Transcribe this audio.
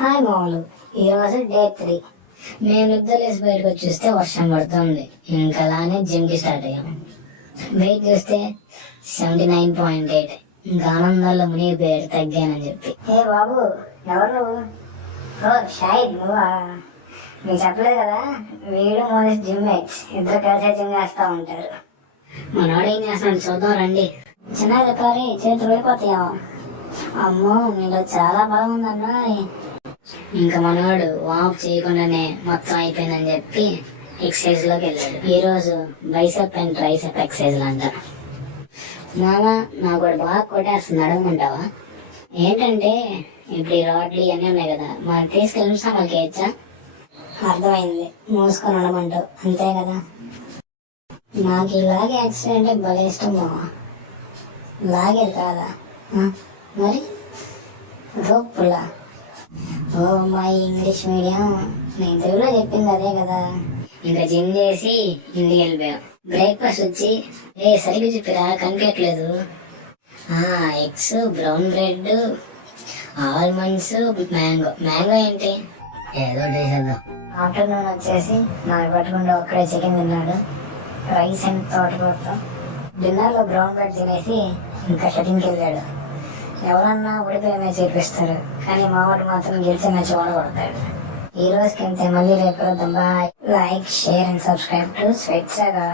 Hi మామూలు, ఈరోజు day 3. మేము నిద్రలేసి బయటకు వచ్చి చూస్తే వర్షం పడుతుంది. ఇంకా అలానే జిమ్కి స్టార్ట్ అయ్యాం. వెయిట్ చూస్తే 79.8. ఇంకా ఆనందాల్లో మునిగిపోయాడు తగ్గానని చెప్పి. ఏ బాబు, ఎవరు నువ్వు? ఓ షాహిద్, నువ్వా? మీకు చెప్పలేదు కదా, వీడు మోదీస్ జిమ్ మేట్స్, ఇద్దరు కలిసే జిమ్ చేస్తూ ఉంటారు. మనోడు ఏం చేస్తున్నాడు చూద్దాం రండి. చిన్నగా చెప్పాలి, చేతులు వెళ్ళిపోతాయేమో. అమ్మో, మీలో చాలా బలం ఉందన్నా. ఇంకా మనవాడు వామ్ చేయకుండానే మొత్తం అయిపోయిందని చెప్పి ఎక్సర్సైజ్ లోకి వెళ్ళాడు. ఈ రోజు బైసెప్ అండ్ ట్రైసెప్ ఎక్సర్సైజ్ అంట. మామ, నాకు కూడా బాగా కొట్టేస్తుంది, అడగమంటావా? ఏంటంటే ఇప్పుడు ఈ రాడ్లు ఇవన్నీ ఉన్నాయి కదా, మరి తీసుకెళ్ళి వాళ్ళకి వేయచ్చా? అర్థమైంది, మూసుకొని ఉండమంటావు అంతే కదా. నాకు ఇలాగే ఎక్సర్సైజ్ అంటే భలే ఇష్టం మామ. లాగేది కాదా మరి? రోపులా? ఓ మై ఇంగ్లీష్ మీడియం, నేను తెలుగులో చెప్పింది అదే కదా. ఇంకా జిమ్ చేసి ఇంటికి వెళ్ళిపోయాం. బ్రేక్ఫాస్ట్ వచ్చి సరిగ్గా చెప్పిరా, కనిపించట్లేదు. Eggs, brown bread, almonds, mango ఏంటి ఏదో చేసేద్దాం. ఆఫ్టర్నూన్ వచ్చేసి నాకు పట్టుకుంటే ఒక్కడే చికెన్ తిన్నాడు, రైస్ అండ్ తోటకూరతో. డిన్నర్లో బ్రౌన్ బ్రెడ్ తినేసి ఇంకా షటింగ్కి వెళ్ళాడు. ఎవరన్నా ఓడిపోయే మ్యాచ్ చేపిస్తారు, కానీ మా వాడు మాత్రం గెలిచే మ్యాచ్ ఓడగొడతాడు. ఈ రోజుకి అంతే, మళ్ళీ రేపు కలుద్దాం. Bye. Like, share and subscribe to స్వేచ్ఛగా.